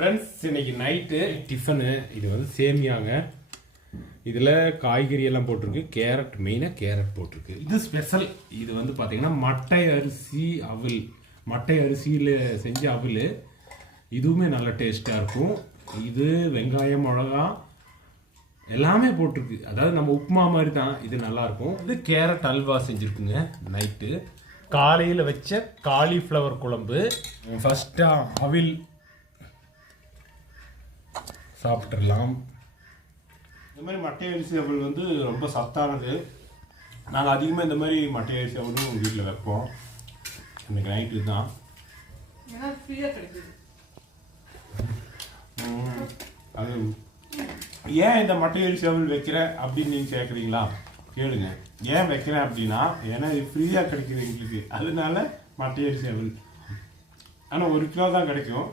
Friends இன்னைக்கு night tiffin இது வந்து சேமியாங்க. இதில் காய்கறி எல்லாம் போட்டிருக்கு. கேரட் மெயினாக கேரட் போட்டிருக்கு. இது ஸ்பெஷல் இது வந்து பார்த்தீங்கன்னா மட்டை அரிசி அவில். மட்டை அரிசியில் செஞ்ச அவில். இதுவுமே நல்ல டேஸ்ட்டாக இருக்கும். இது வெங்காயம் மிளகா எல்லாமே போட்டிருக்கு. அதாவது நம்ம உப்புமா மாதிரி தான். இது நல்லாயிருக்கும் இது கேரட் அல்வா செஞ்சுருக்குங்க நைட்டு காலையில் வச்ச காலிஃப்ளவர் குழம்பு. ஃபஸ்ட்டாக அவில் சாப்பிட்றலாம் இந்த மாதிரி மட்டை அரிசி அவல் வந்து ரொம்ப சத்தானது. நாங்கள் அதிகமாக இந்த மாதிரி மட்டை அரிசி அவலும் வீட்டில் வைப்போம். இன்னைக்கு நைட்டு தான் அது ஏன் இந்த மட்டை அரிசி அவல் வைக்கிறேன் அப்படின்னு நீங்கள் கேட்குறீங்களா கேளுங்க. ஏன் வைக்கிறேன் அப்படின்னா ஏன்னா இது ஃப்ரீயாக கிடைக்குது எங்களுக்கு. அதனால மட்டை அரிசி அவல் ஆனால் ஒரு கிலோ தான் கிடைக்கும்.